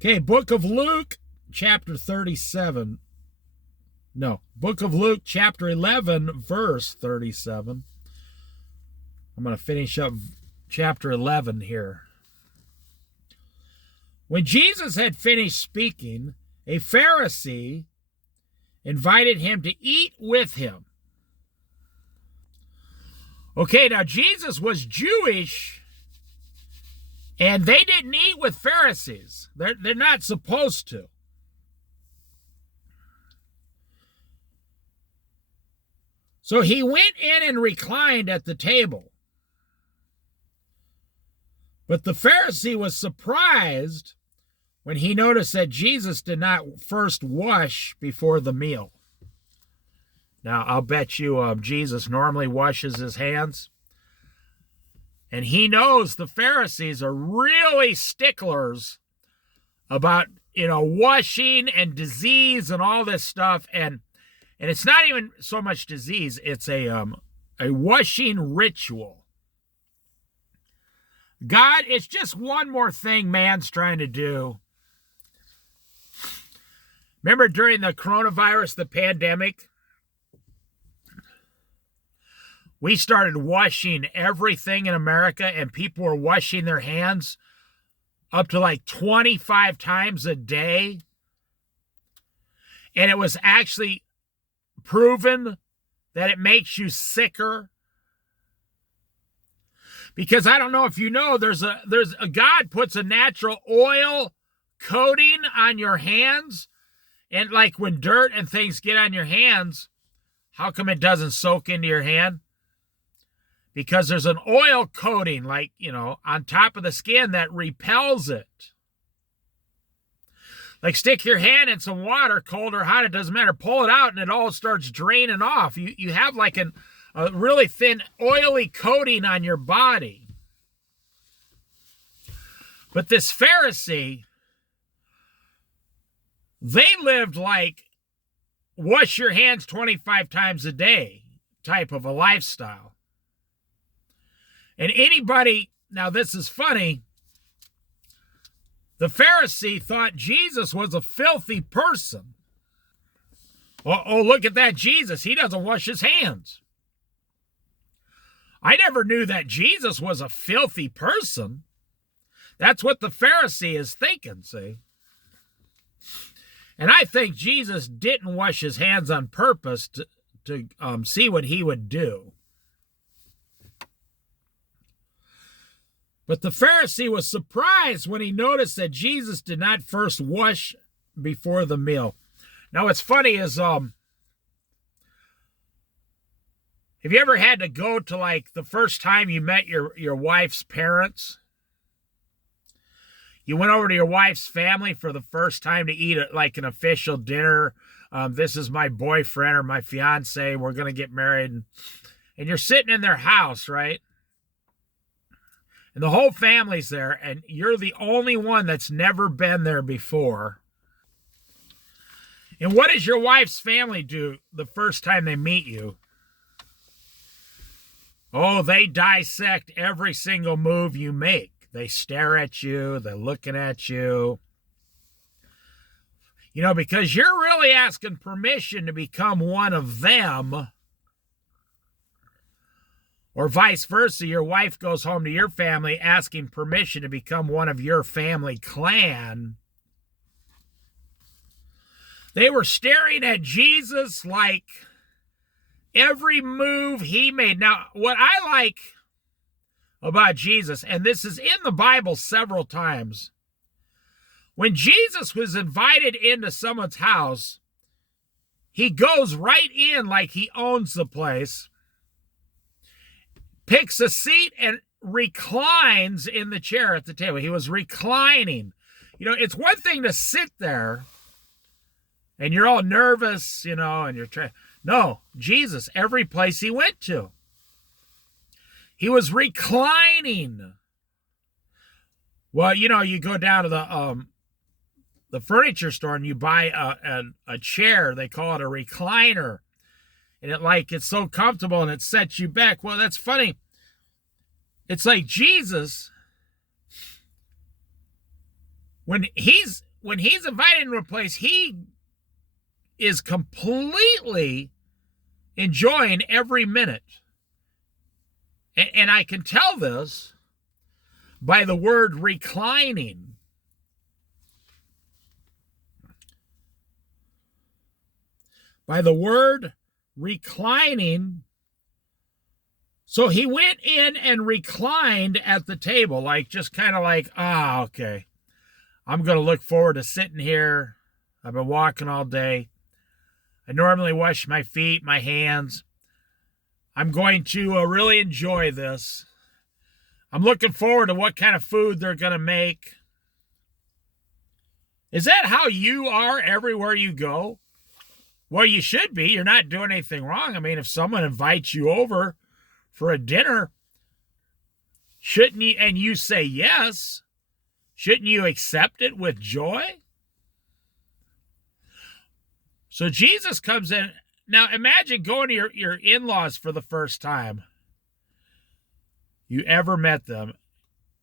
Okay, Book of Luke, chapter 37. No, Book of Luke, chapter 11, verse 37. I'm going to finish up chapter 11 here. When Jesus had finished speaking, a Pharisee invited him to eat with him. Okay, now Jesus was Jewish, and they didn't eat with Pharisees. They're not supposed to. So he went in and reclined at the table. But the Pharisee was surprised when he noticed that Jesus did not first wash before the meal. Now, I'll bet you Jesus normally washes his hands. And he knows the Pharisees are really sticklers about, washing and disease and all this stuff. And it's not even so much disease. It's a washing ritual. God, it's just one more thing man's trying to do. Remember during the coronavirus, the pandemic, we started washing everything in America, and people were washing their hands up to like 25 times a day. And it was actually proven that it makes you sicker. Because I don't know if you know, there's a God puts a natural oil coating on your hands. And like when dirt and things get on your hands, how come it doesn't soak into your hand? Because there's an oil coating, on top of the skin that repels it. Like stick your hand in some water, cold or hot, it doesn't matter. Pull it out and it all starts draining off. You have like a really thin, oily coating on your body. But this Pharisee, they lived like wash your hands 25 times a day type of a lifestyle. And anybody, now this is funny, the Pharisee thought Jesus was a filthy person. Oh, look at that Jesus. He doesn't wash his hands. I never knew that Jesus was a filthy person. That's what the Pharisee is thinking, see? And I think Jesus didn't wash his hands on purpose to see what he would do. But the Pharisee was surprised when he noticed that Jesus did not first wash before the meal. Now, what's funny is, have you ever had to go to like the first time you met your wife's parents? You went over to your wife's family for the first time to eat like an official dinner. This is my boyfriend or my fiance. We're going to get married. And you're sitting in their house, right? And the whole family's there, and you're the only one that's never been there before. And what does your wife's family do the first time they meet you? Oh, they dissect every single move you make. They stare at you. They're looking at you. Because you're really asking permission to become one of them. Or vice versa, your wife goes home to your family asking permission to become one of your family clan. They were staring at Jesus like every move he made. Now, what I like about Jesus, and this is in the Bible several times, when Jesus was invited into someone's house, he goes right in like he owns the place, picks a seat and reclines in the chair at the table. He was reclining. It's one thing to sit there and you're all nervous, and you're trying. No, Jesus, every place he went to, he was reclining. Well, you go down to the furniture store and you buy a chair. They call it a recliner. And it's so comfortable and it sets you back. Well, that's funny. It's like Jesus, when he's when he's invited into a place, he is completely enjoying every minute. And I can tell this by the word reclining. By the word reclining. So he went in and reclined at the table, like just kind of like, okay. I'm going to look forward to sitting here. I've been walking all day. I normally wash my feet, my hands. I'm going to really enjoy this. I'm looking forward to what kind of food they're going to make. Is that how you are everywhere you go? Well, you should be. You're not doing anything wrong. I mean, if someone invites you over for a dinner, shouldn't you, and you say yes, shouldn't you accept it with joy? So Jesus comes in. Now imagine going to your in-laws for the first time you ever met them.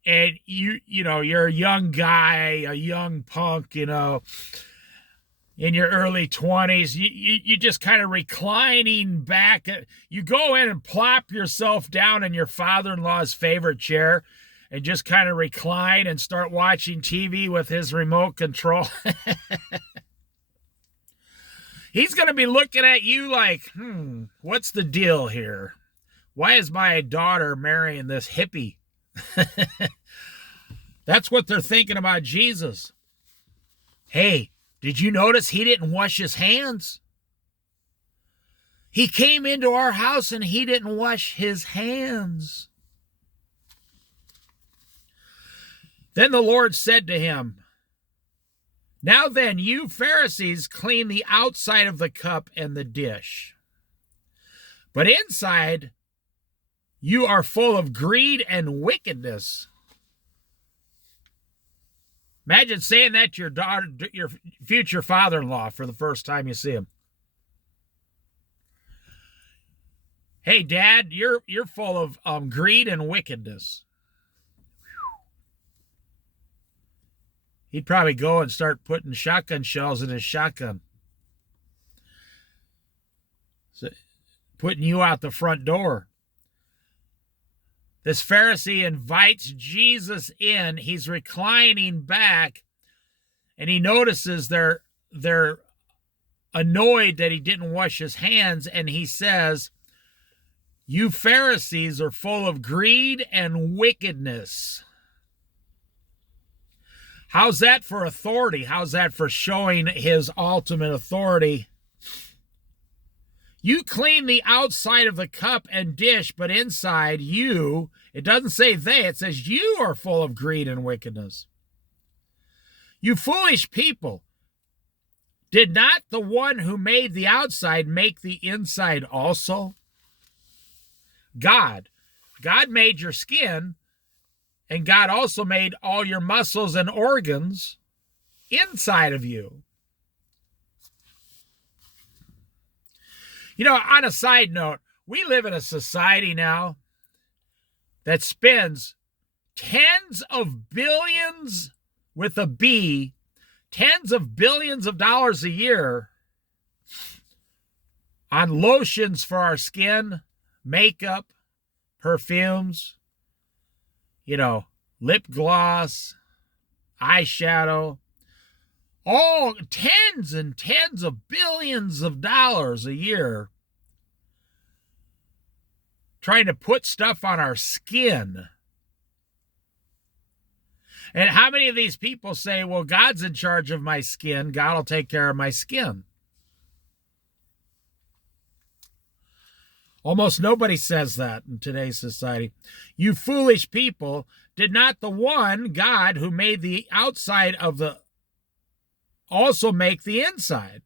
And you're a young guy, a young punk, in your early 20s. You just kind of reclining back. You go in and plop yourself down in your father-in-law's favorite chair and just kind of recline and start watching TV with his remote control. He's going to be looking at you like, what's the deal here? Why is my daughter marrying this hippie? That's what they're thinking about Jesus. Hey, did you notice he didn't wash his hands? He came into our house and he didn't wash his hands. Then the Lord said to him, now then, you Pharisees clean the outside of the cup and the dish, but inside you are full of greed and wickedness. Imagine saying that to your daughter, your future father-in-law, for the first time you see him. Hey, Dad, you're full of greed and wickedness. He'd probably go and start putting shotgun shells in his shotgun. So, putting you out the front door. This Pharisee invites Jesus in. He's reclining back, and he notices they're annoyed that he didn't wash his hands, and he says, you Pharisees are full of greed and wickedness. How's that for authority? How's that for showing his ultimate authority? You clean the outside of the cup and dish, but inside you, it doesn't say they, it says you are full of greed and wickedness. You foolish people, did not the one who made the outside make the inside also? God made your skin, and God also made all your muscles and organs inside of you. On a side note, we live in a society now that spends tens of billions, with a B, tens of billions of dollars a year on lotions for our skin, makeup, perfumes, lip gloss, eyeshadow, all tens and tens of billions of dollars a year trying to put stuff on our skin. And how many of these people say, well, God's in charge of my skin, God will take care of my skin? Almost nobody says that in today's society. You foolish people, did not the one God who made the outside of the also make the inside?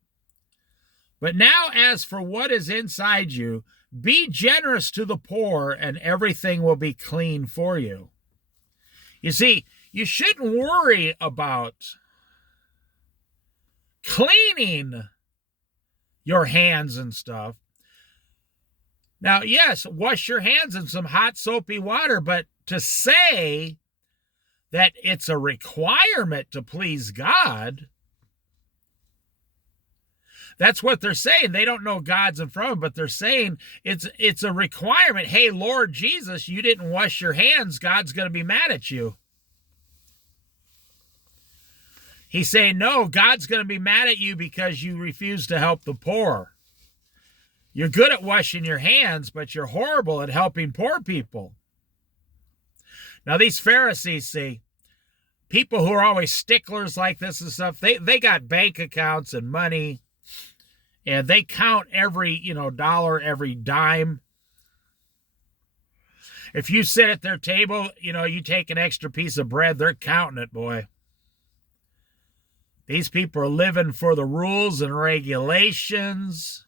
But now as for what is inside you, be generous to the poor, and everything will be clean for you. You see, you shouldn't worry about cleaning your hands and stuff. Now, yes, wash your hands in some hot soapy water, but to say that it's a requirement to please God. That's what they're saying. They don't know God's in front of them, but they're saying it's a requirement. Hey, Lord Jesus, you didn't wash your hands. God's going to be mad at you. He's saying, no, God's going to be mad at you because you refuse to help the poor. You're good at washing your hands, but you're horrible at helping poor people. Now, these Pharisees, see, people who are always sticklers like this and stuff, they got bank accounts and money, and they count every, dollar, every dime. If you sit at their table, you take an extra piece of bread, they're counting it, boy. These people are living for the rules and regulations.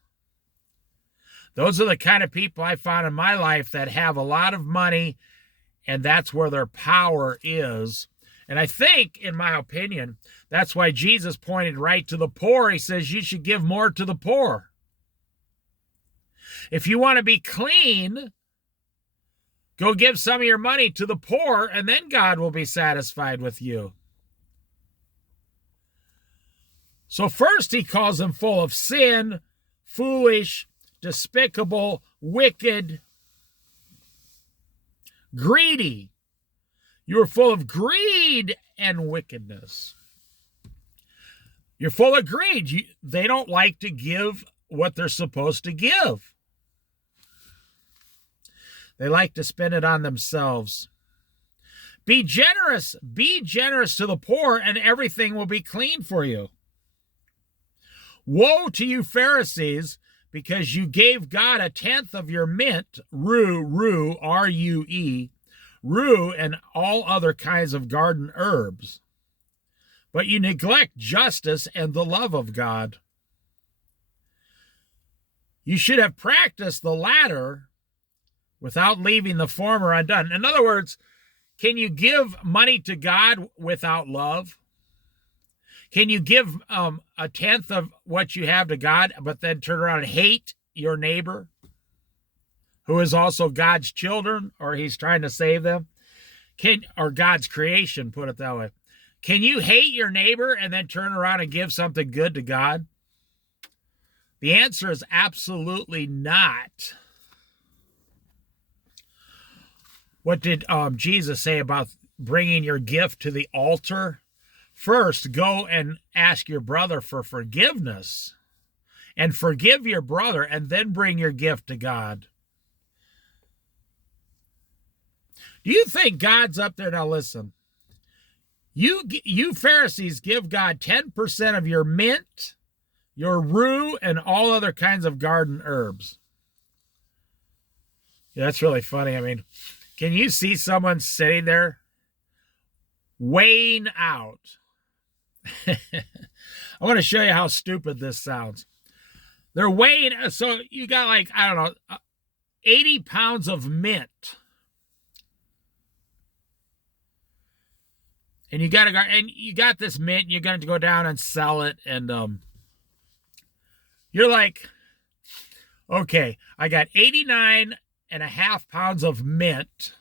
Those are the kind of people I found in my life that have a lot of money, and that's where their power is. And I think, in my opinion, that's why Jesus pointed right to the poor. He says, you should give more to the poor. If you want to be clean, go give some of your money to the poor, and then God will be satisfied with you. So first he calls them full of sin, foolish, despicable, wicked, greedy. You are full of greed and wickedness. You're full of greed. They don't like to give what they're supposed to give. They like to spend it on themselves. Be generous. Be generous to the poor, and everything will be clean for you. Woe to you, Pharisees, because you gave God a tenth of your mint, rue, R-U-E, rue, and all other kinds of garden herbs. But you neglect justice and the love of God. You should have practiced the latter without leaving the former undone. In other words, can you give money to God without love? Can you give a tenth of what you have to God, but then turn around and hate your neighbor, who is also God's children, or he's trying to save them? Or God's creation, put it that way. Can you hate your neighbor and then turn around and give something good to God? The answer is absolutely not. What did Jesus say about bringing your gift to the altar? First, go and ask your brother for forgiveness and forgive your brother, and then bring your gift to God. Do you think God's up there? Now listen, you Pharisees give God 10% of your mint, your rue, and all other kinds of garden herbs. Yeah, that's really funny. I mean, can you see someone sitting there weighing out? I want to show you how stupid this sounds. They're weighing, so you got like, I don't know, 80 pounds of mint. And you got this mint, and you're going to go down and sell it, and you're like, okay, I got 89.5 pounds of mint,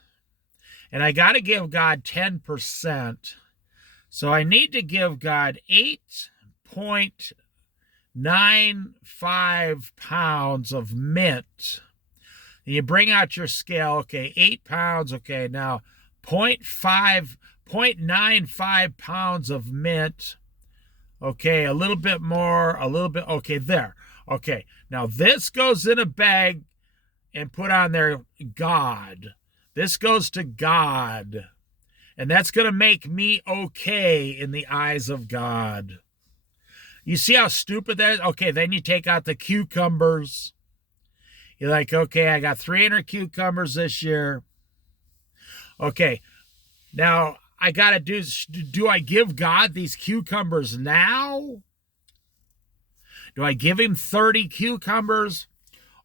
and I got to give God 10%. So I need to give God 8.95 pounds of mint. And you bring out your scale. Okay, 8 pounds. Okay, now 0.95 pounds of mint. Okay, a little bit more, a little bit. Okay, there. Okay, now this goes in a bag and put on there, God. This goes to God. And that's going to make me okay in the eyes of God. You see how stupid that is? Okay, then you take out the cucumbers. You're like, okay, I got 300 cucumbers this year. Okay, now I got to do I give God these cucumbers now? Do I give him 30 cucumbers?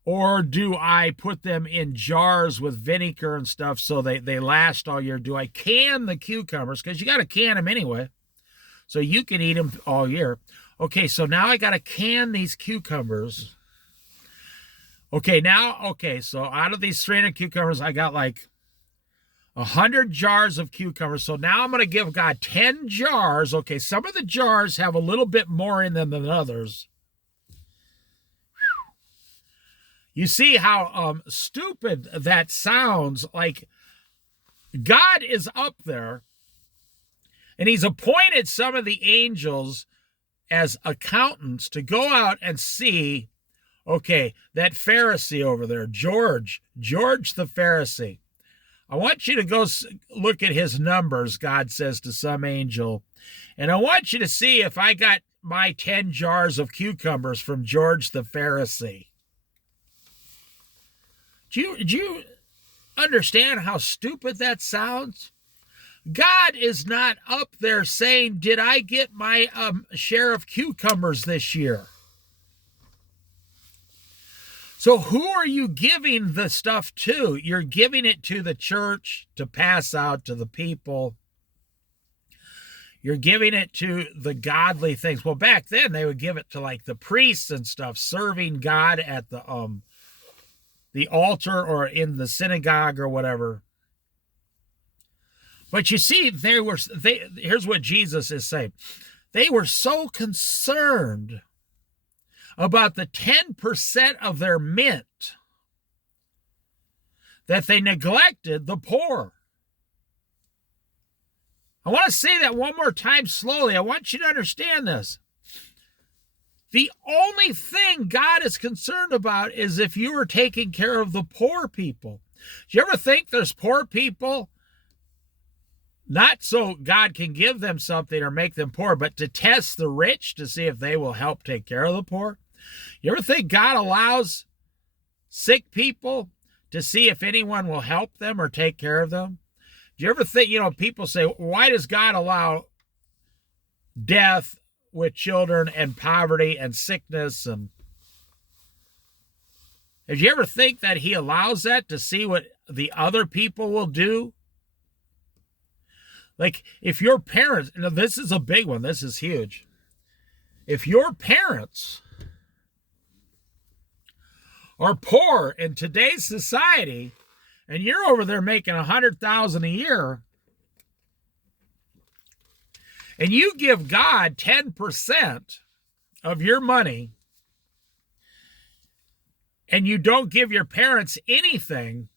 Or do I put them in jars with vinegar and stuff so they last all year? Do I can the cucumbers? Because you got to can them anyway. So you can eat them all year. Okay, so now I got to can these cucumbers. Okay, so out of these 300 cucumbers, I got like, 100 jars of cucumbers. So now I'm going to give God 10 jars. Okay, some of the jars have a little bit more in them than others. You see how stupid that sounds? Like God is up there, and he's appointed some of the angels as accountants to go out and see, okay, that Pharisee over there, George the Pharisee. I want you to go look at his numbers, God says to some angel, and I want you to see if I got my 10 jars of cucumbers from George the Pharisee. Do you understand how stupid that sounds? God is not up there saying, did I get my share of cucumbers this year? So who are you giving the stuff to? You're giving it to the church to pass out to the people. You're giving it to the godly things. Well, back then they would give it to like the priests and stuff, serving God at the altar or in the synagogue or whatever. But you see, here's what Jesus is saying. They were so concerned about the 10% of their mint that they neglected the poor. I want to say that one more time slowly. I want you to understand this. The only thing God is concerned about is if you are taking care of the poor people. Do you ever think there's poor people not so God can give them something or make them poor, but to test the rich to see if they will help take care of the poor? You ever think God allows sick people to see if anyone will help them or take care of them? Do you ever think, people say, why does God allow death with children and poverty and sickness? And did you ever think that he allows that to see what the other people will do? Like if your parents, this is a big one, this is huge. If your parents are poor in today's society and you're over there making $100,000 a year and you give God 10% of your money and you don't give your parents anything,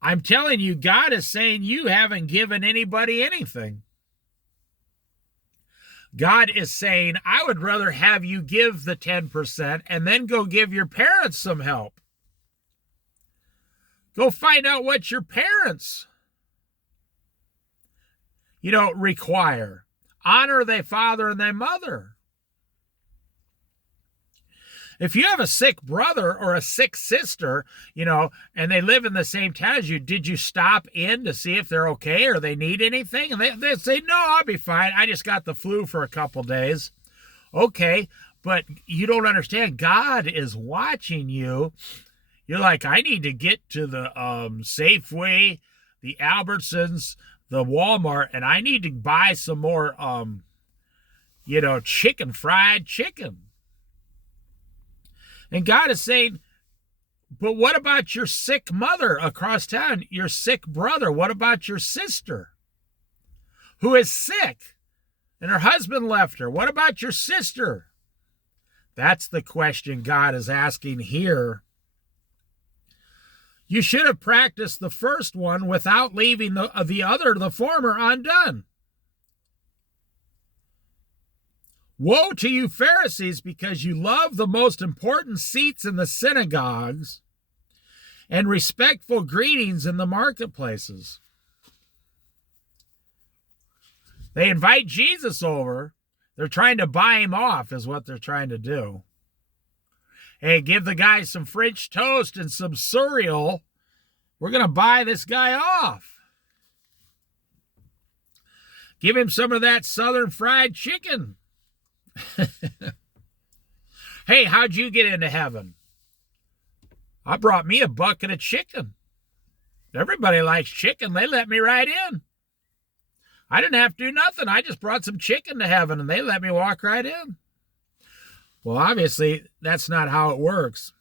I'm telling you, God is saying you haven't given anybody anything. God is saying, I would rather have you give the 10% and then go give your parents some help. Go find out what your parents, require. Honor thy father and thy mother. If you have a sick brother or a sick sister, and they live in the same town as you, did you stop in to see if they're okay or they need anything? And they say, no, I'll be fine. I just got the flu for a couple days. Okay, but you don't understand. God is watching you. You're like, I need to get to the Safeway, the Albertsons, the Walmart, and I need to buy some more, fried chicken. And God is saying, but what about your sick mother across town, your sick brother? What about your sister who is sick and her husband left her? What about your sister? That's the question God is asking here. You should have practiced the first one without leaving the former, undone. Woe to you, Pharisees, because you love the most important seats in the synagogues and respectful greetings in the marketplaces. They invite Jesus over. They're trying to buy him off, is what they're trying to do. Hey, give the guy some French toast and some cereal. We're going to buy this guy off. Give him some of that Southern fried chicken. Hey, how'd you get into heaven? I brought me a bucket of chicken. Everybody likes chicken. They let me right in. I didn't have to do nothing. I just brought some chicken to heaven and they let me walk right in. Well, obviously, that's not how it works.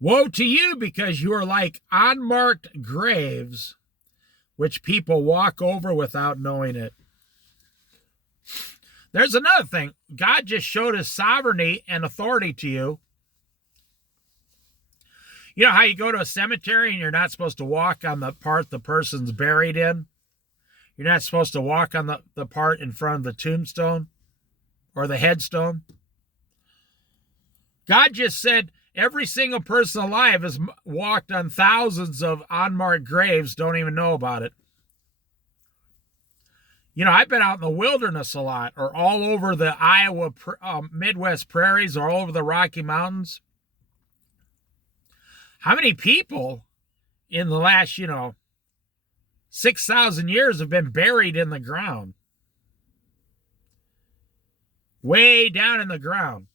Woe to you, because you are like unmarked graves, which people walk over without knowing it. There's another thing. God just showed his sovereignty and authority to you. You know how you go to a cemetery and you're not supposed to walk on the part the person's buried in? You're not supposed to walk on the part in front of the tombstone or the headstone. God just said every single person alive has walked on thousands of unmarked graves, don't even know about it. You know, I've been out in the wilderness a lot, or all over the Iowa Midwest prairies, or all over the Rocky Mountains. How many people in the last, 6,000 years have been buried in the ground? Way down in the ground.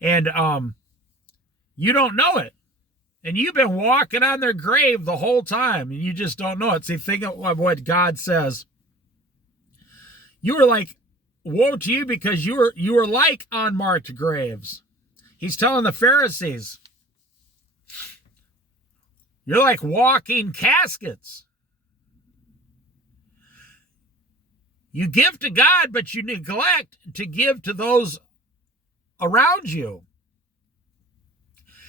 And you don't know it. And you've been walking on their grave the whole time, and you just don't know it. See, think of what God says. You were like, woe to you, because you were like unmarked graves. He's telling the Pharisees, you're like walking caskets. You give to God, but you neglect to give to those around you.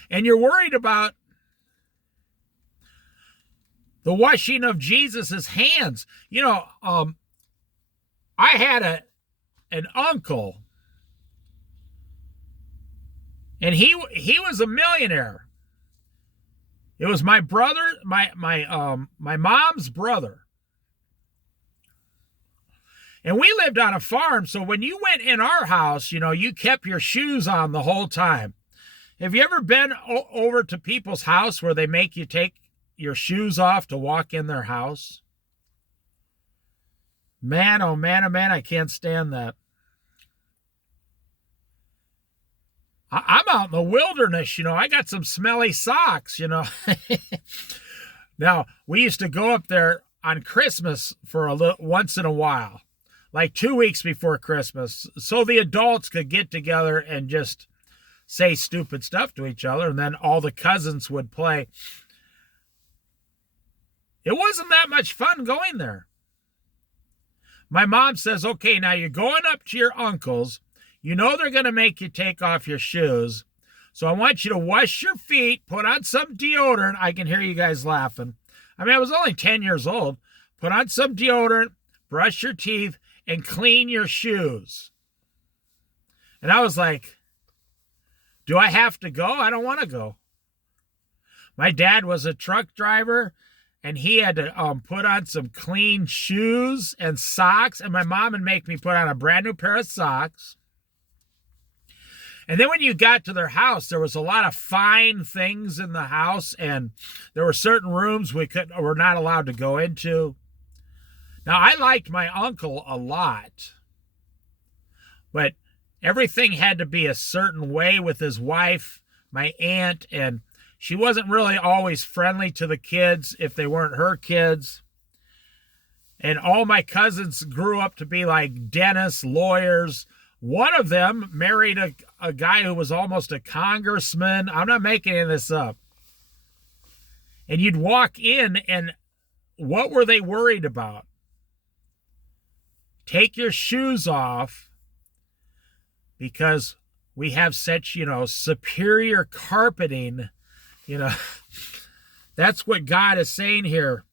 And you're worried about the washing of Jesus's hands. I had an uncle, and he was a millionaire. It was my brother, my mom's brother. And we lived on a farm, so when you went in our house, you kept your shoes on the whole time. Have you ever been over to people's house where they make you take your shoes off to walk in their house? Man, oh man, I can't stand that. I'm out in the wilderness, I got some smelly socks, Now, we used to go up there on Christmas for once in a while, like 2 weeks before Christmas, so the adults could get together and just say stupid stuff to each other, and then all the cousins would play. It wasn't that much fun going there. My mom says, okay, now you're going up to your uncle's. You know they're going to make you take off your shoes. So I want you to wash your feet, put on some deodorant. I can hear you guys laughing. I mean, I was only 10 years old. Put on some deodorant, brush your teeth, and clean your shoes. And I was like, do I have to go? I don't want to go. My dad was a truck driver, and he had to put on some clean shoes and socks. And my mom would make me put on a brand new pair of socks. And then when you got to their house, there was a lot of fine things in the house, and there were certain rooms were not allowed to go into. Now, I liked my uncle a lot, but everything had to be a certain way with his wife, my aunt, and she wasn't really always friendly to the kids if they weren't her kids. And all my cousins grew up to be like dentists, lawyers. One of them married a guy who was almost a congressman. I'm not making any of this up. And you'd walk in, and what were they worried about? Take your shoes off, because we have such, superior carpeting. That's what God is saying here.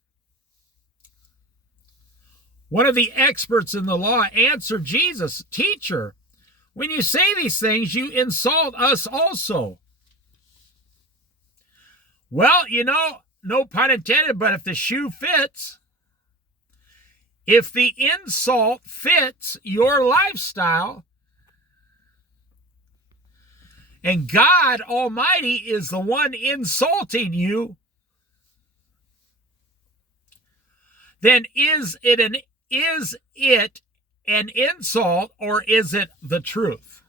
One of the experts in the law answered Jesus, "Teacher, when you say these things, you insult us also." Well, no pun intended, but if the shoe fits, if the insult fits your lifestyle, and God Almighty is the one insulting you, then is it an insult, or is it the truth?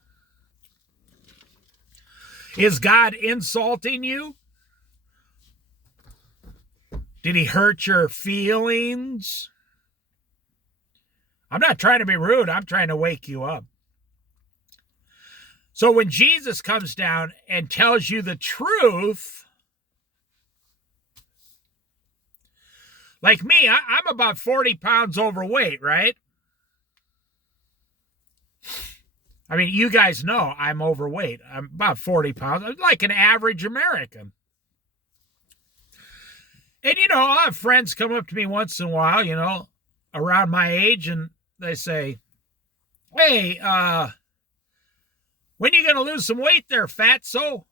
Is God insulting you? Did he hurt your feelings? I'm not trying to be rude. I'm trying to wake you up. So when Jesus comes down and tells you the truth, like me, I'm about 40 pounds overweight, right? I mean, you guys know I'm overweight. I'm about 40 pounds. I'm like an average American. And, I'll have friends come up to me once in a while, around my age, and they say, hey, when are you going to lose some weight there, fatso?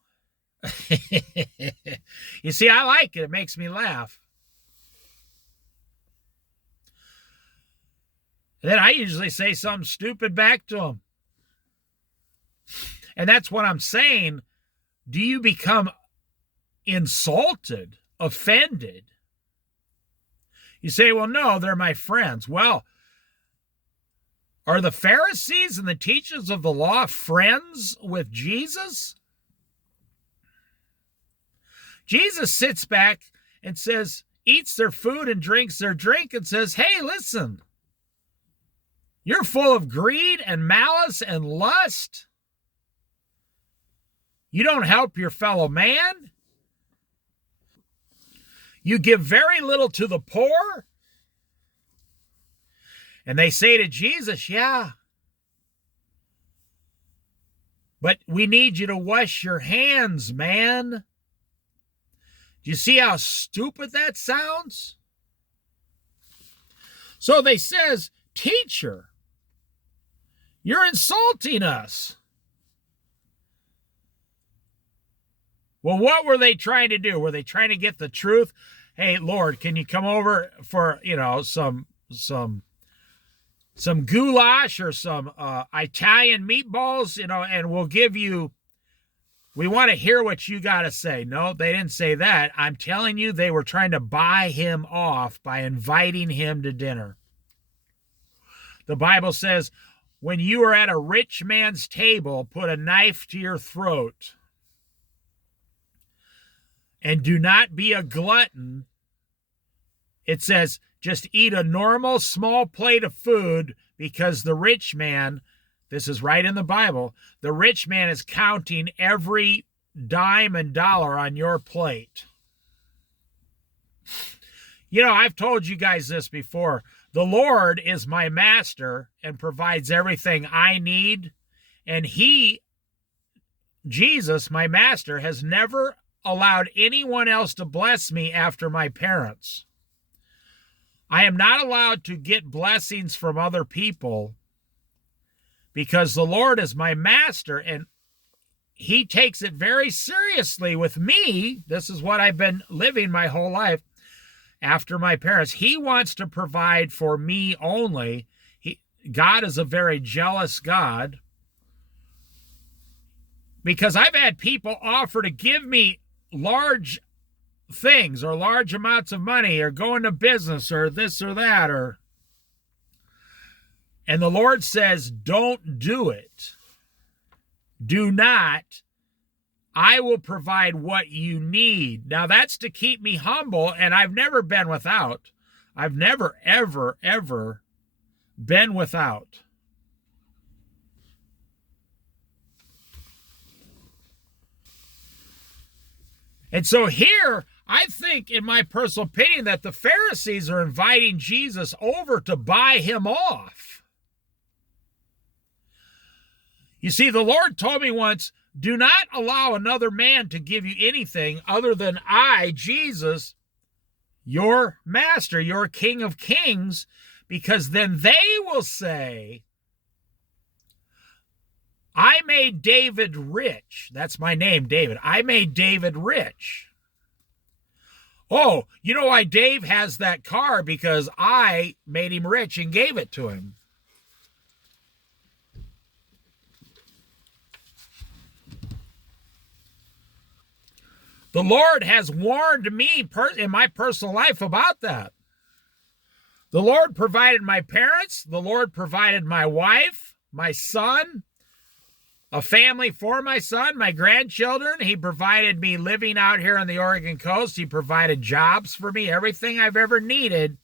You see, I like it. It makes me laugh. And then I usually say something stupid back to them. And that's what I'm saying. Do you become insulted, offended? You say, well, no, they're my friends. Well, are the Pharisees and the teachers of the law friends with Jesus? Jesus sits back and says, eats their food and drinks their drink and says, hey, listen, you're full of greed and malice and lust. You don't help your fellow man. You give very little to the poor. And they say to Jesus, yeah, but we need you to wash your hands, man. Do you see how stupid that sounds? So they says, teacher, you're insulting us. Well, what were they trying to do? Were they trying to get the truth? Hey, Lord, can you come over for, some goulash or some Italian meatballs, and we'll give you, we want to hear what you got to say. No, they didn't say that. I'm telling you, they were trying to buy him off by inviting him to dinner. The Bible says, when you are at a rich man's table, put a knife to your throat. And do not be a glutton. It says, just eat a normal small plate of food, because the rich man, this is right in the Bible, the rich man is counting every dime and dollar on your plate. I've told you guys this before. The Lord is my master and provides everything I need. And Jesus, my master, has never allowed anyone else to bless me after my parents. I am not allowed to get blessings from other people because the Lord is my master and he takes it very seriously with me. This is what I've been living my whole life after my parents. He wants to provide for me only. God is a very jealous God, because I've had people offer to give me large things or large amounts of money or go into business or this or that, and the Lord says, don't do it. Do not. I will provide what you need. Now that's to keep me humble, and I've never been without. I've never, ever, ever been without. And so here, I think, in my personal opinion, that the Pharisees are inviting Jesus over to buy him off. You see, the Lord told me once, do not allow another man to give you anything other than I, Jesus, your master, your King of Kings, because then they will say, I made David rich. That's my name, David. I made David rich. Oh, you know why Dave has that car? Because I made him rich and gave it to him. The Lord has warned me in my personal life about that. The Lord provided my parents. The Lord provided my wife, my son, a family for my son, my grandchildren. He provided me living out here on the Oregon coast. He provided jobs for me, everything I've ever needed.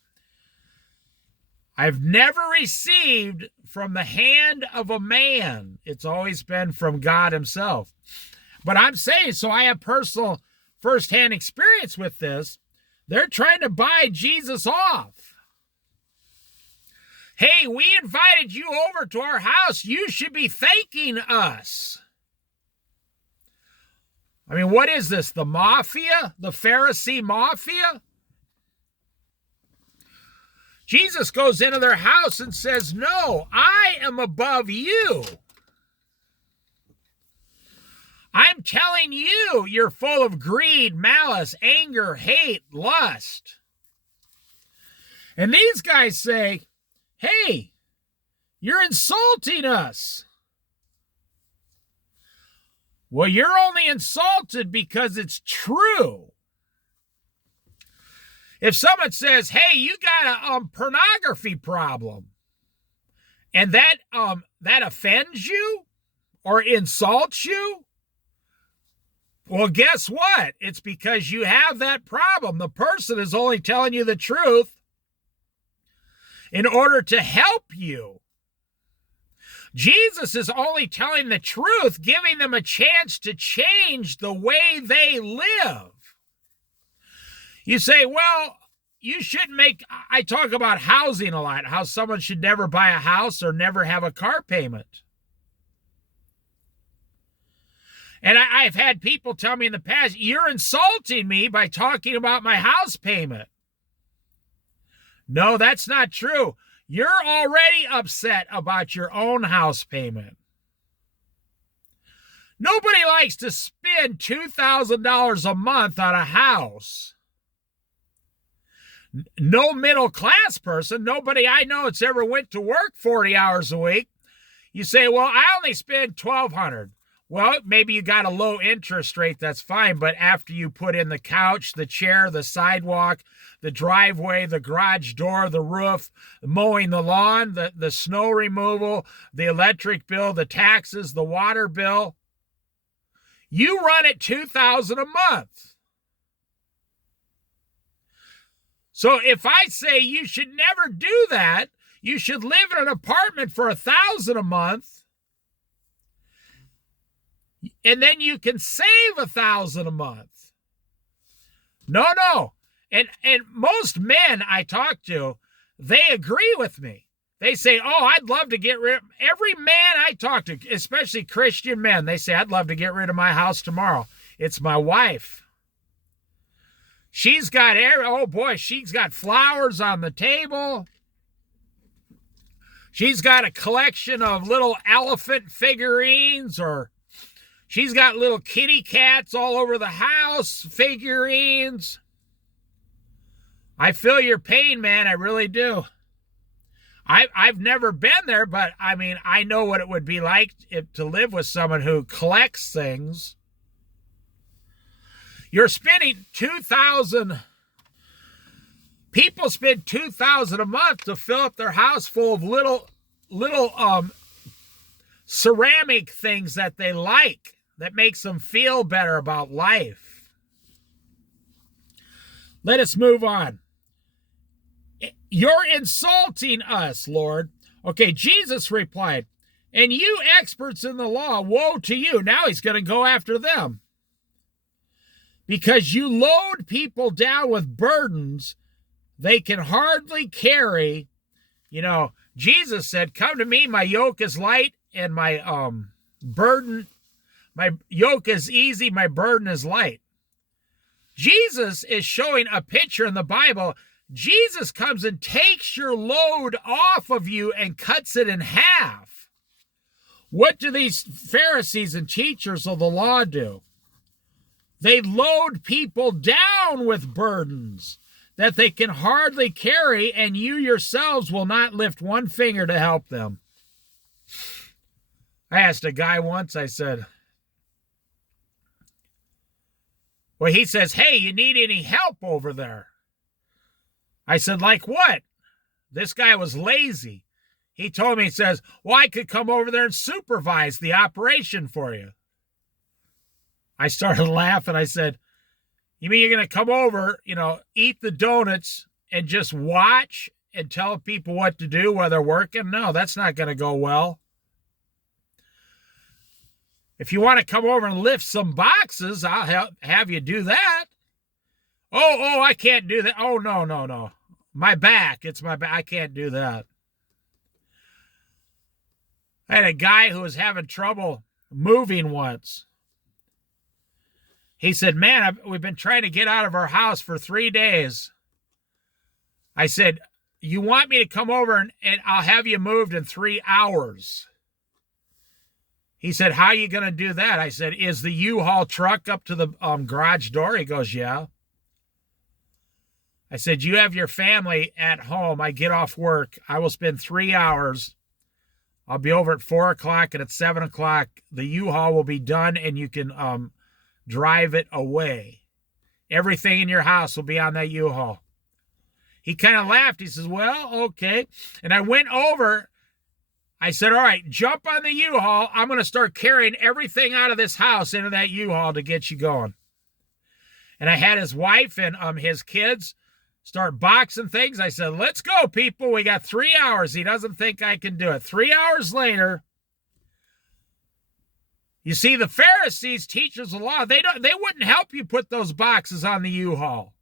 I've never received from the hand of a man. It's always been from God himself. But I'm saying, so I have personal firsthand experience with this. They're trying to buy Jesus off. Hey, we invited you over to our house. You should be thanking us. I mean, what is this? The mafia? The Pharisee mafia? Jesus goes into their house and says, no, I am above you. I'm telling you, you're full of greed, malice, anger, hate, lust. And these guys say, hey, you're insulting us. Well, you're only insulted because it's true. If someone says, hey, you got a pornography problem, and that offends you or insults you, well, guess what? It's because you have that problem. The person is only telling you the truth in order to help you. Jesus is only telling the truth, giving them a chance to change the way they live. You say, well, you shouldn't I talk about housing a lot, how someone should never buy a house or never have a car payment. And I've had people tell me in the past, you're insulting me by talking about my house payment. No, that's not true. You're already upset about your own house payment. Nobody likes to spend $2,000 a month on a house. No middle class person, nobody I know that's ever went to work 40 hours a week. You say, well, I only spend $1,200. Well, maybe you got a low interest rate, that's fine. But after you put in the couch, the chair, the sidewalk, the driveway, the garage door, the roof, mowing the lawn, the snow removal, the electric bill, the taxes, the water bill, you run at $2,000 a month. So if I say you should never do that, you should live in an apartment for $1,000 a month, and then you can save $1,000 a month. No. And most men I talk to, they agree with me. They say, oh, I'd love to get rid of every man I talk to, especially Christian men. They say, I'd love to get rid of my house tomorrow. It's my wife. She's got, she's got flowers on the table. She's got a collection of little elephant figurines, or she's got little kitty cats all over the house, figurines. I feel your pain, man. I really do. I've never been there, but I mean, I know what it would be like to live with someone who collects things. You're spending $2,000. People spend $2,000 a month to fill up their house full of little ceramic things that they like, that makes them feel better about life. Let us move on. You're insulting us, Lord. Okay, Jesus replied, and you experts in the law, woe to you. Now he's going to go after them. Because you load people down with burdens they can hardly carry. You know, Jesus said, come to me, my yoke is light and my yoke is easy, my burden is light. Jesus is showing a picture in the Bible. Jesus comes and takes your load off of you and cuts it in half. What do these Pharisees and teachers of the law do? They load people down with burdens that they can hardly carry, and you yourselves will not lift one finger to help them. I asked a guy once, I said, well, he says, hey, you need any help over there? I said, like what? This guy was lazy. He told me, he says, well, I could come over there and supervise the operation for you. I started laughing. I said, you mean you're going to come over, eat the donuts and just watch and tell people what to do while they're working? No, that's not going to go well. If you want to come over and lift some boxes, I'll have you do that. Oh, I can't do that. Oh, no. My back. It's my back. I can't do that. I had a guy who was having trouble moving once. He said, man, we've been trying to get out of our house for 3 days. I said, you want me to come over and I'll have you moved in 3 hours. He said, how are you going to do that? I said, is the U-Haul truck up to the garage door? He goes, yeah. I said, you have your family at home. I get off work. I will spend 3 hours. I'll be over at 4 o'clock, and at 7 o'clock, the U-Haul will be done, and you can drive it away. Everything in your house will be on that U-Haul. He kind of laughed. He says, well, okay. And I went over. I said, all right, jump on the U-Haul. I'm going to start carrying everything out of this house into that U-Haul to get you going. And I had his wife and his kids start boxing things. I said, let's go, people. We got 3 hours. He doesn't think I can do it. 3 hours later, you see, the Pharisees, teachers of the law, they wouldn't help you put those boxes on the U-Haul.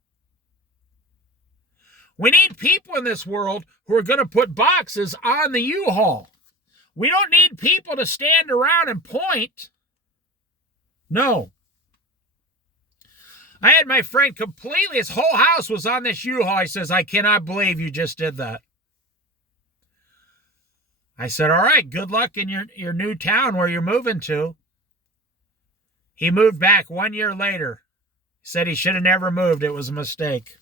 We need people in this world who are going to put boxes on the U-Haul. We don't need people to stand around and point. No. I had my friend completely, his whole house was on this U-Haul. He says, I cannot believe you just did that. I said, all right, good luck in your new town where you're moving to. He moved back 1 year later. He said he should have never moved. It was a mistake.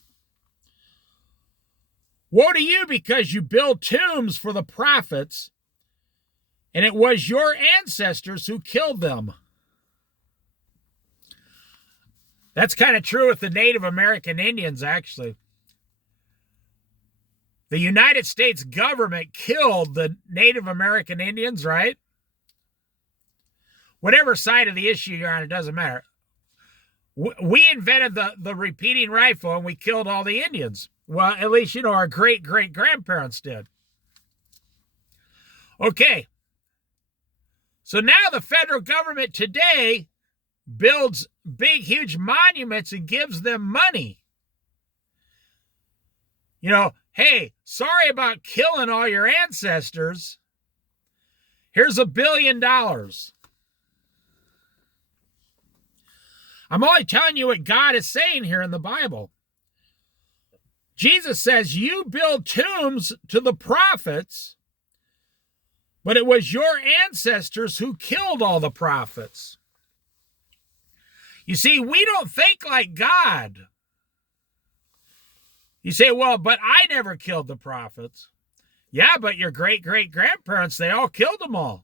Woe to you because you build tombs for the prophets, and it was your ancestors who killed them. That's kind of true with the Native American Indians, actually. The United States government killed the Native American Indians, right? Whatever side of the issue you're on, it doesn't matter. We invented the repeating rifle, and we killed all the Indians. Well, at least, our great-great-grandparents did. Okay. So now the federal government today builds big, huge monuments and gives them money. Hey, sorry about killing all your ancestors. Here's $1 billion. I'm only telling you what God is saying here in the Bible. Jesus says, you build tombs to the prophets, but it was your ancestors who killed all the prophets. You see, we don't think like God. You say, well, but I never killed the prophets. Yeah, but your great-great-grandparents, they all killed them all.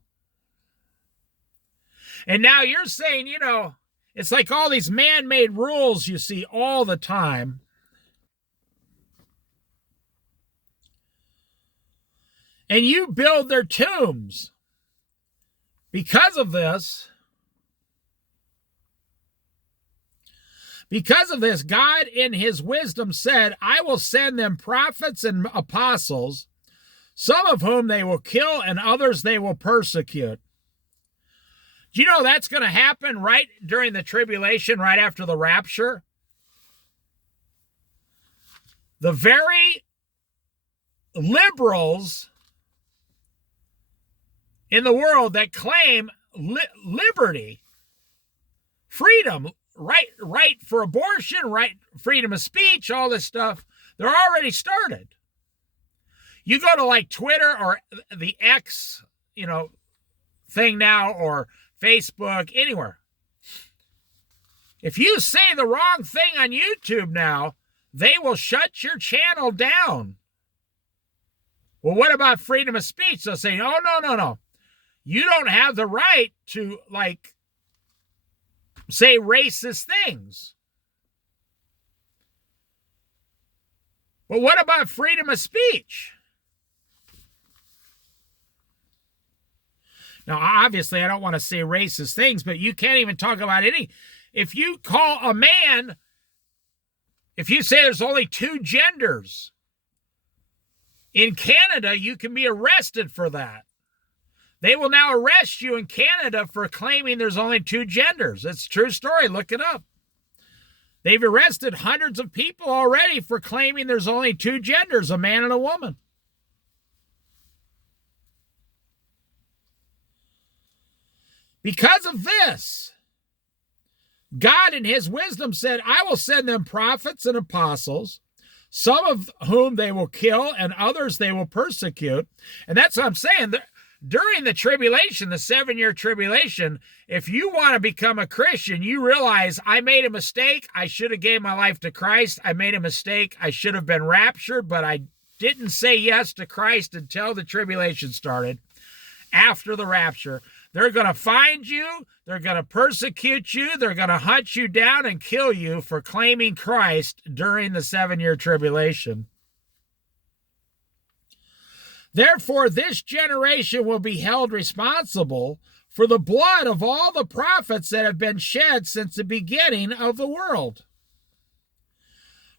And now you're saying, it's like all these man-made rules you see all the time. And you build their tombs. Because of this, God in his wisdom said, I will send them prophets and apostles, some of whom they will kill and others they will persecute. Do you know that's going to happen right during the tribulation, right after the rapture? The very liberals in the world that claim liberty, freedom, right for abortion, right, freedom of speech, all this stuff, they're already started. You go to like Twitter or the X, thing now, or Facebook, anywhere. If you say the wrong thing on YouTube now, they will shut your channel down. Well, what about freedom of speech? They'll say, oh, no. You don't have the right to, say racist things. But what about freedom of speech? Now, obviously, I don't want to say racist things, but you can't even talk about any. If you call a man, if you say there's only 2 genders, In Canada, you can be arrested for that. They will now arrest you in Canada for claiming there's only two genders. It's a true story. Look it up. They've arrested hundreds of people already for claiming there's only two genders, a man and a woman. Because of this, God in his wisdom said, I will send them prophets and apostles, some of whom they will kill and others they will persecute. And that's what I'm saying. During the tribulation, the 7-year tribulation, if you want to become a Christian, you realize I made a mistake. I should have gave my life to Christ. I made a mistake. I should have been raptured, but I didn't say yes to Christ until the tribulation started. After the rapture, they're going to find you. They're going to persecute you. They're going to hunt you down and kill you for claiming Christ during the 7-year tribulation. Therefore, this generation will be held responsible for the blood of all the prophets that have been shed since the beginning of the world.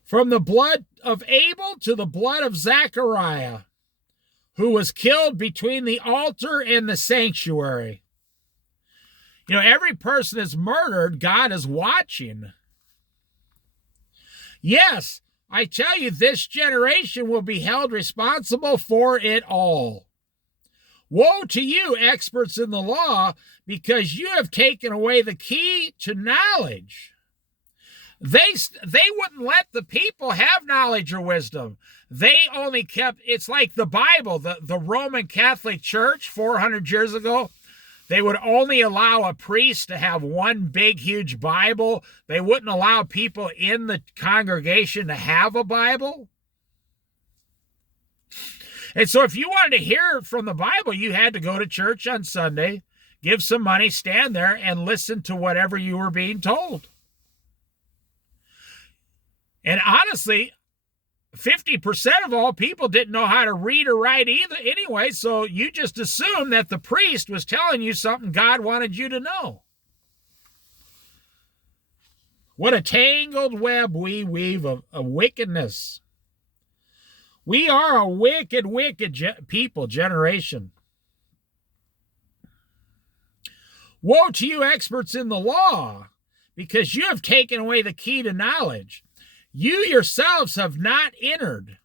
From the blood of Abel to the blood of Zechariah, who was killed between the altar and the sanctuary. You know, every person is murdered, God is watching. Yes, I tell you, this generation will be held responsible for it all. Woe to you, experts in the law, because you have taken away the key to knowledge. They wouldn't let the people have knowledge or wisdom. They only kept, it's like the Bible, the Roman Catholic Church 400 years ago. They would only allow a priest to have one big, huge Bible. They wouldn't allow people in the congregation to have a Bible. And so if you wanted to hear from the Bible, you had to go to church on Sunday, give some money, stand there, and listen to whatever you were being told. And honestly, 50% of all people didn't know how to read or write either anyway, so you just assumed that the priest was telling you something God wanted you to know. What a tangled web we weave of wickedness. We are a wicked, people, generation. Woe to you, experts in the law, because you have taken away the key to knowledge. You yourselves have not entered,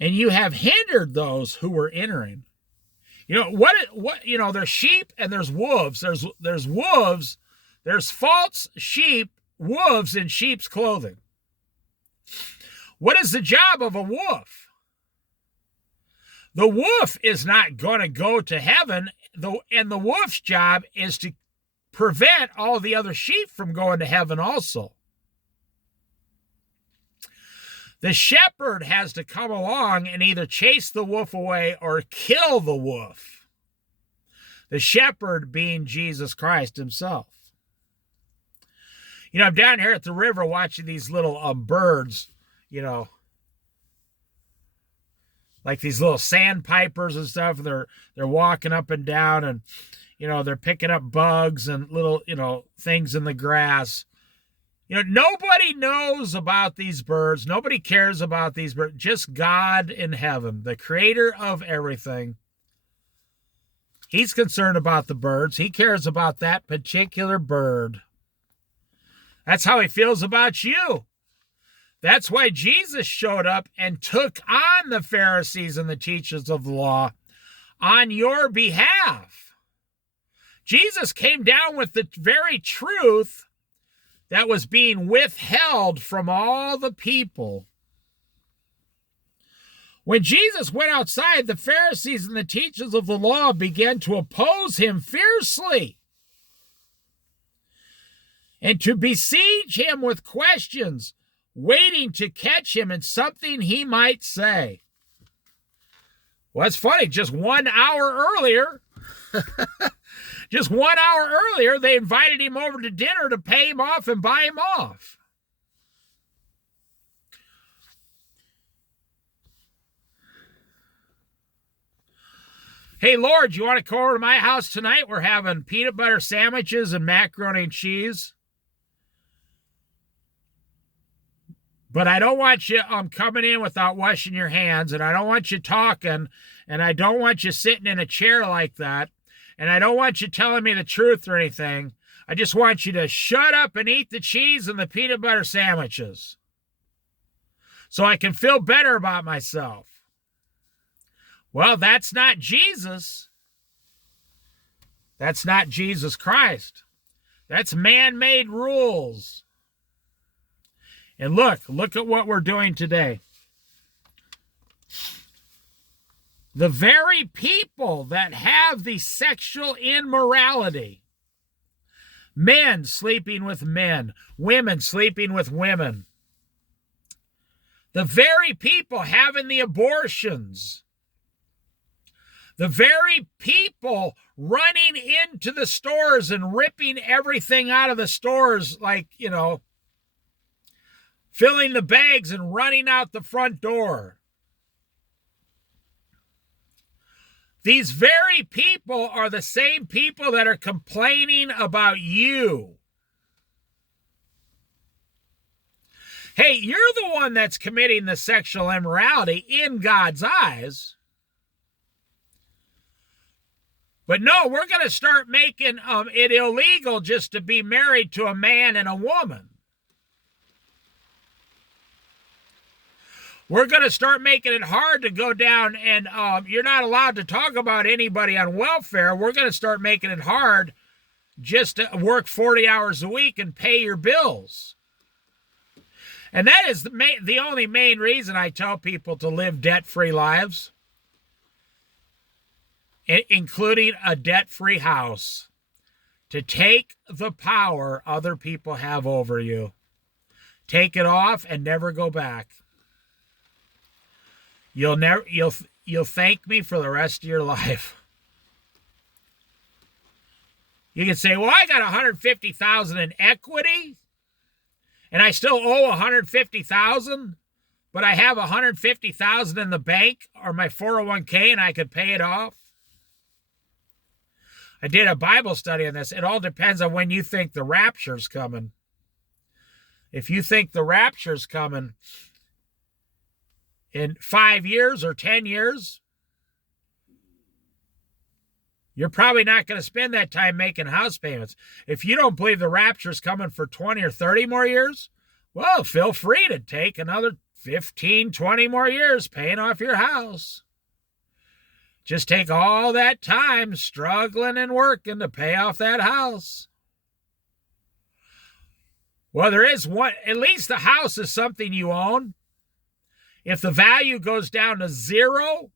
and you have hindered those who were entering. You know, there's sheep and there's wolves. There's wolves, there's false sheep, wolves in sheep's clothing. What is the job of a wolf? The wolf is not going to go to heaven, and the wolf's job is to prevent all the other sheep from going to heaven also. The shepherd has to come along and either chase the wolf away or kill the wolf. The shepherd being Jesus Christ himself. You know, I'm down here at the river watching these little birds, you know, like these little sandpipers and stuff. They're walking up and down, and, you know, they're picking up bugs and little, you know, things in the grass. You know, nobody knows about these birds. Nobody cares about these birds. Just God in heaven, the creator of everything. He's concerned about the birds. He cares about that particular bird. That's how he feels about you. That's why Jesus showed up and took on the Pharisees and the teachers of the law on your behalf. Jesus came down with the very truth that was being withheld from all the people. When Jesus went outside, the Pharisees and the teachers of the law began to oppose him fiercely and to besiege him with questions, waiting to catch him in something he might say. Well, it's funny, just 1 hour earlier, just 1 hour earlier, they invited him over to dinner to pay him off and buy him off. Hey, Lord, you want to come over to my house tonight? We're having peanut butter sandwiches and macaroni and cheese. But I don't want you coming in without washing your hands, and I don't want you talking, and I don't want you sitting in a chair like that, and I don't want you telling me the truth or anything. I just want you to shut up and eat the cheese and the peanut butter sandwiches so I can feel better about myself. Well, that's not Jesus. That's not Jesus Christ. That's man-made rules. And look at what we're doing today. The very people that have the sexual immorality, men sleeping with men, women sleeping with women, the very people having the abortions, the very people running into the stores and ripping everything out of the stores, like, filling the bags and running out the front door. These very people are the same people that are complaining about you. Hey, you're the one that's committing the sexual immorality in God's eyes. But no, we're going to start making it illegal just to be married to a man and a woman. We're going to start making it hard to go down and you're not allowed to talk about anybody on welfare. We're going to start making it hard just to work 40 hours a week and pay your bills. And that is the only main reason I tell people to live debt-free lives, including a debt-free house, to take the power other people have over you. Take it off and never go back. You'll thank me for the rest of your life. You can say, well, I got $150,000 in equity and I still owe $150,000, but I have $150,000 in the bank or my 401k and I could pay it off. I did a Bible study on this. It all depends on when you think the rapture's coming. If you think the rapture's coming in 5 years or 10 years, you're probably not going to spend that time making house payments. If you don't believe the rapture's coming for 20 or 30 more years, well, feel free to take another 15, 20 more years paying off your house. Just take all that time struggling and working to pay off that house. Well, there is one, at least the house is something you own. If the value goes down to zero,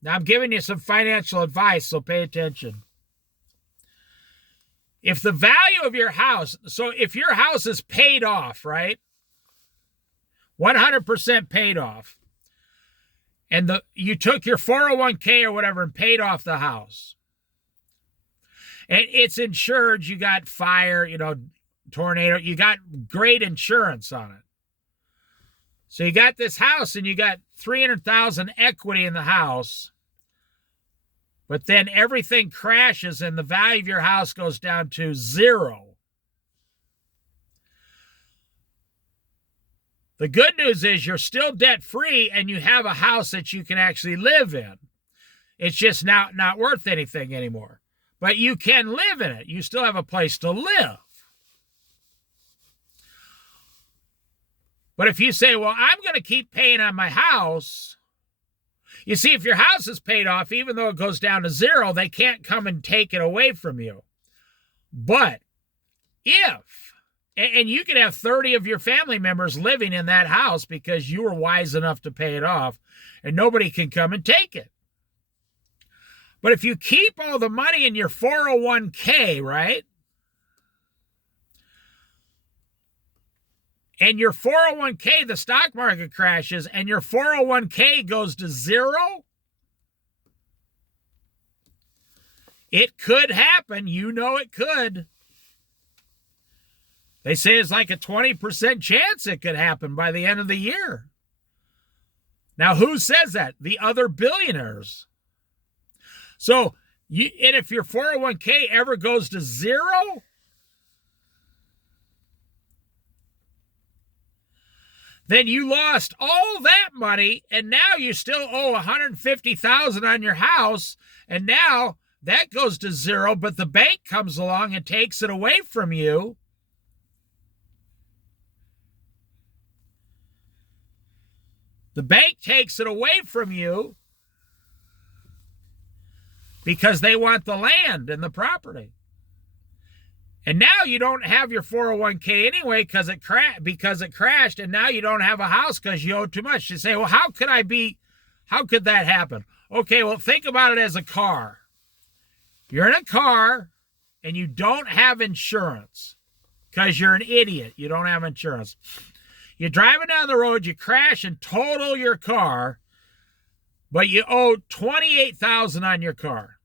now I'm giving you some financial advice, so pay attention. If the value of your house, so if your house is paid off, right? 100% paid off. And you took your 401k or whatever and paid off the house. And it's insured, you got fire, tornado, you got great insurance on it. So you got this house and you got $300,000 equity in the house, but then everything crashes and the value of your house goes down to zero. The good news is you're still debt-free and you have a house that you can actually live in. It's just not worth anything anymore. But you can live in it. You still have a place to live. But if you say, well, I'm going to keep paying on my house, you see, if your house is paid off, even though it goes down to zero, they can't come and take it away from you. But and you could have 30 of your family members living in that house because you were wise enough to pay it off, and nobody can come and take it. But if you keep all the money in your 401k, right? And your 401k, the stock market crashes, and your 401k goes to zero, it could happen. It could. They say it's like a 20% chance it could happen by the end of the year. Now, who says that? The other billionaires. So, and if your 401k ever goes to zero, then you lost all that money, and now you still owe $150,000 on your house, and now that goes to zero, but the bank comes along and takes it away from you. The bank takes it away from you because they want the land and the property. And now you don't have your 401k anyway because it crashed, and now you don't have a house because you owe too much. You say, well, how could that happen? Okay, well, think about it as a car. You're in a car and you don't have insurance because you're an idiot. You don't have insurance. You're driving down the road, you crash and total your car, but you owe $28,000 on your car.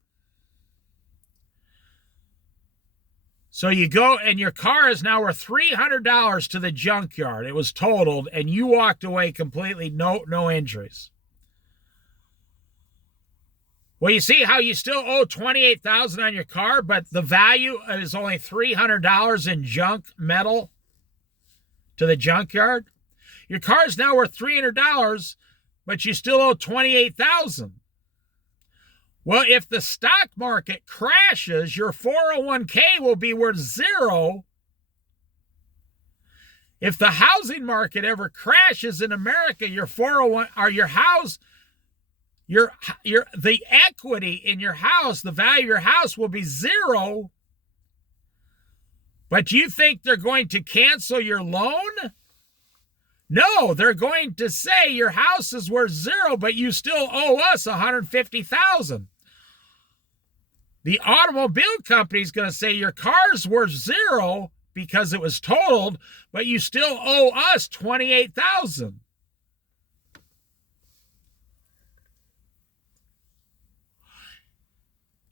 So you go, and your car is now worth $300 to the junkyard. It was totaled, and you walked away completely, no injuries. Well, you see how you still owe $28,000 on your car, but the value is only $300 in junk metal to the junkyard? Your car is now worth $300, but you still owe $28,000. Well, if the stock market crashes, your 401k will be worth zero. If the housing market ever crashes in America, your 401 or your house, the equity in your house, the value of your house will be zero. But you think they're going to cancel your loan? No, they're going to say your house is worth zero, but you still owe us $150,000. The automobile company is going to say your car's worth zero because it was totaled, but you still owe us $28,000.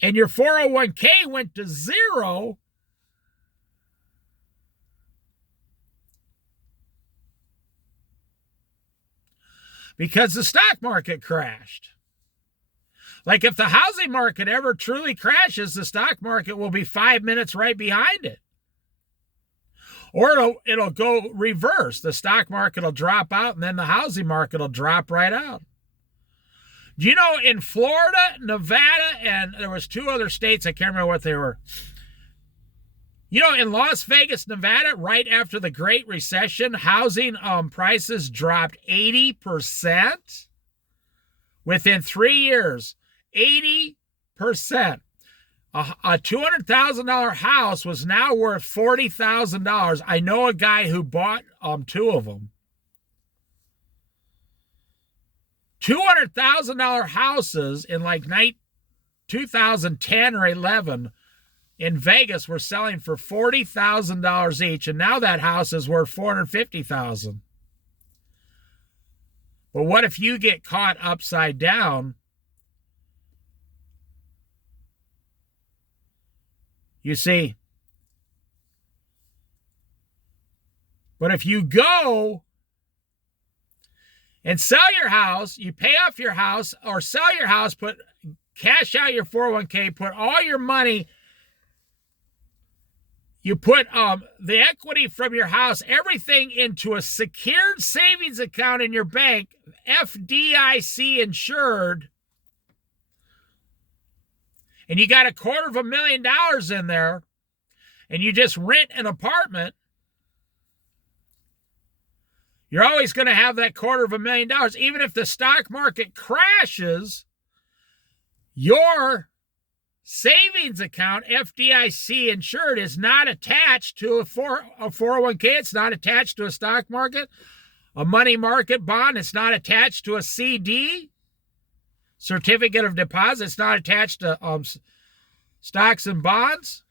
And your 401k went to zero because the stock market crashed. Like if the housing market ever truly crashes, the stock market will be 5 minutes right behind it. Or it'll go reverse. The stock market will drop out and then the housing market will drop right out. Do you know in Florida, Nevada, and there was 2 other states, I can't remember what they were. You know, in Las Vegas, Nevada, right after the Great Recession, housing prices dropped 80% within 3 years. 80%. A $200,000 house was now worth $40,000. I know a guy who bought 2 of them. $200,000 houses in like 2010 or 11 in Vegas were selling for $40,000 each, and now that house is worth $450,000. But what if you get caught upside down? You see, but if you go and sell your house, you pay off your house or sell your house, cash out your 401k, put all your money, you put the equity from your house, everything into a secured savings account in your bank, FDIC insured, and you got $250,000 in there, and you just rent an apartment, you're always going to have that $250,000. Even if the stock market crashes, your savings account, FDIC insured, is not attached to a 401k. It's not attached to a stock market, a money market bond. It's not attached to a CD, certificate of deposit. It's not attached to stocks and bonds.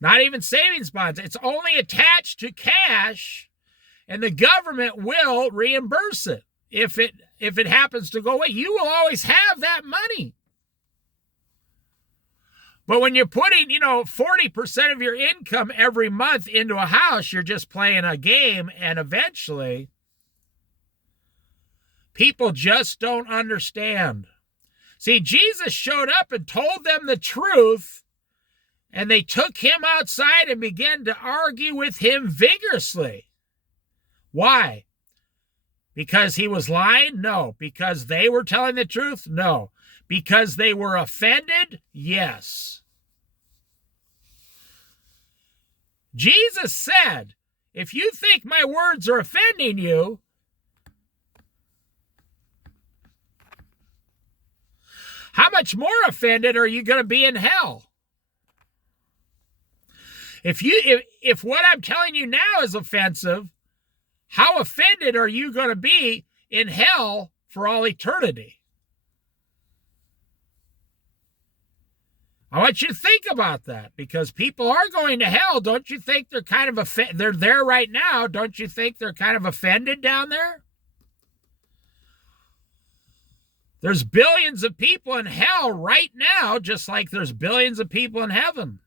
Not even savings bonds. It's only attached to cash, and the government will reimburse it if it happens to go away. You will always have that money. But when you're putting, 40% of your income every month into a house, you're just playing a game, and eventually people just don't understand. See, Jesus showed up and told them the truth, and they took him outside and began to argue with him vigorously. Why? Because he was lying? No. Because they were telling the truth? No. Because they were offended? Yes. Jesus said, if you think my words are offending you, how much more offended are you going to be in hell? If what I'm telling you now is offensive, how offended are you going to be in hell for all eternity? I want you to think about that, because people are going to hell. Don't you think they're kind of they're there right now? Don't you think they're kind of offended down there? There's billions of people in hell right now, just like there's billions of people in heaven.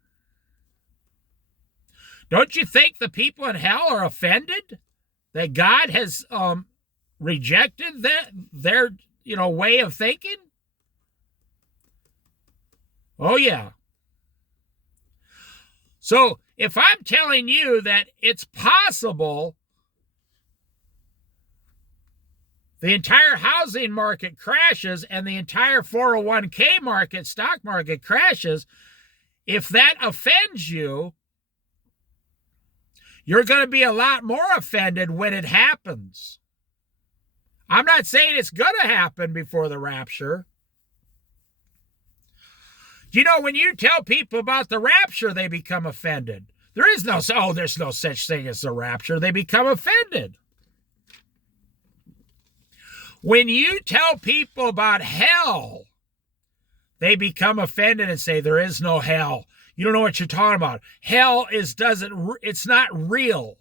Don't you think the people in hell are offended that God has rejected their way of thinking? Oh, yeah. So if I'm telling you that it's possible the entire housing market crashes and the entire 401k market, stock market crashes, if that offends you, you're going to be a lot more offended when it happens. I'm not saying it's going to happen before the rapture. When you tell people about the rapture, they become offended. There's no such thing as the rapture. They become offended. When you tell people about hell, they become offended and say, there is no hell. You don't know what you're talking about. Hell it's not real.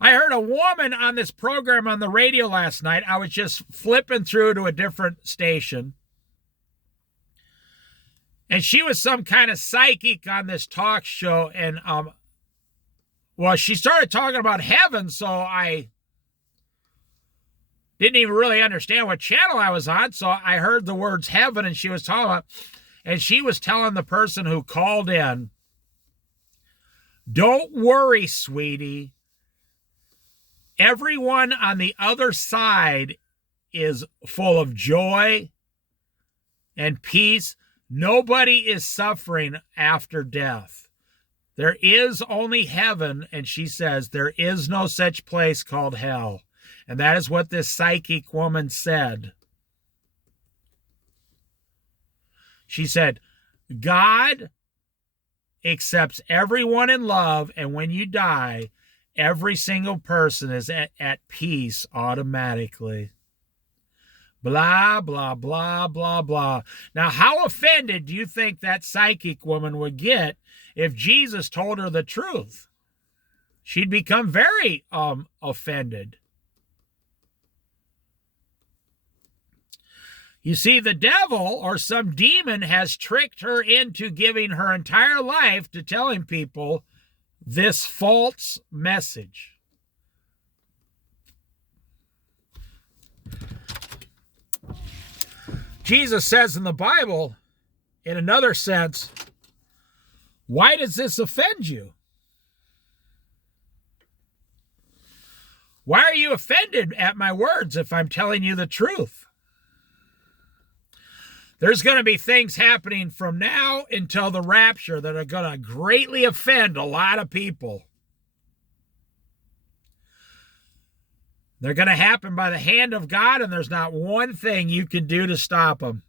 I heard a woman on this program on the radio last night. I was just flipping through to a different station. And she was some kind of psychic on this talk show. And, she started talking about heaven, so I didn't even really understand what channel I was on. So I heard the words heaven, and she was talking about, and she was telling the person who called in, don't worry, sweetie. Everyone on the other side is full of joy and peace. Nobody is suffering after death. There is only heaven, and she says there is no such place called hell. And that is what this psychic woman said. She said, God accepts everyone in love, and when you die, every single person is at peace automatically. Blah, blah, blah, blah, blah. Now, how offended do you think that psychic woman would get if Jesus told her the truth? She'd become very offended. You see, the devil or some demon has tricked her into giving her entire life to telling people this false message. Jesus says in the Bible, in another sense, why does this offend you? Why are you offended at my words if I'm telling you the truth? There's going to be things happening from now until the rapture that are going to greatly offend a lot of people. They're going to happen by the hand of God, and there's not one thing you can do to stop them.